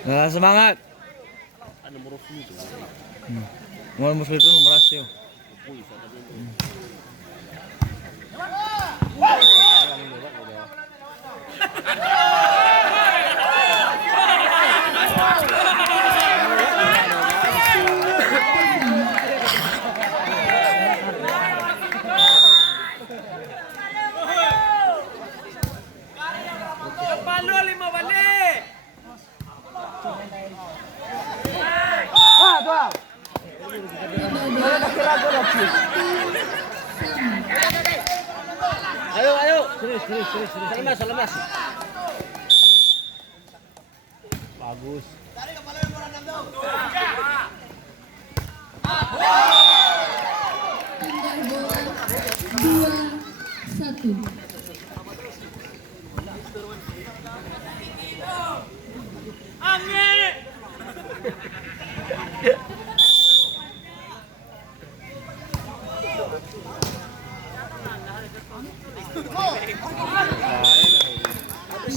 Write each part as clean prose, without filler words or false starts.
Nah, semangat. Ada nomor itu. Nomor itu nomor rasio. Ayo. Serius. Lemas. Bagus.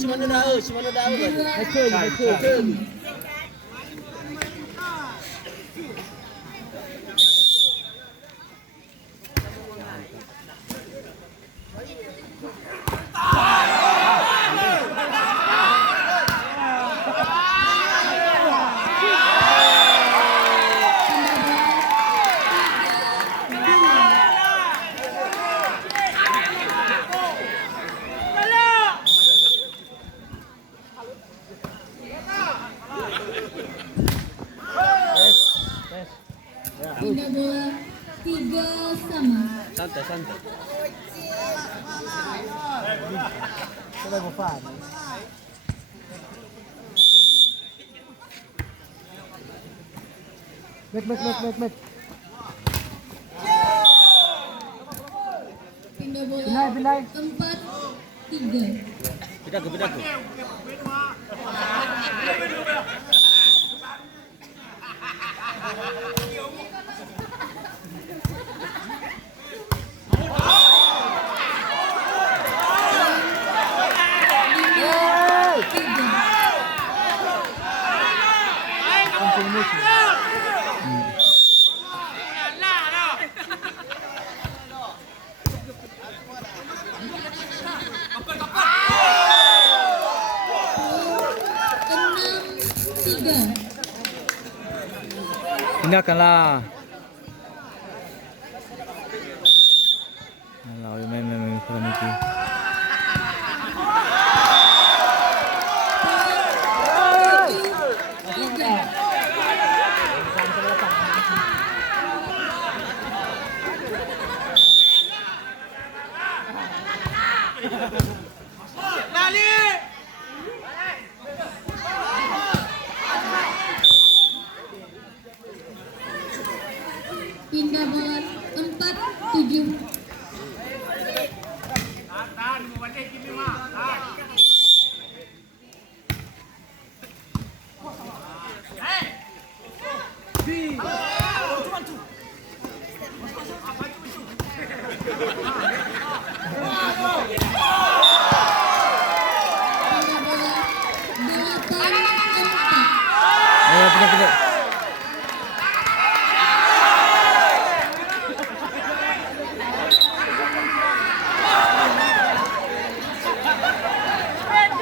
Bola 2-1. Si mana dah? Betul. Pindah bola 3-3. Santai. Coba mau fan. Met. Pindah bola Pindah. 4-3. Pidaku. Pindahkanlah. Alah, main kurang itu. Pindah bola 4-7. Ayo, pindah.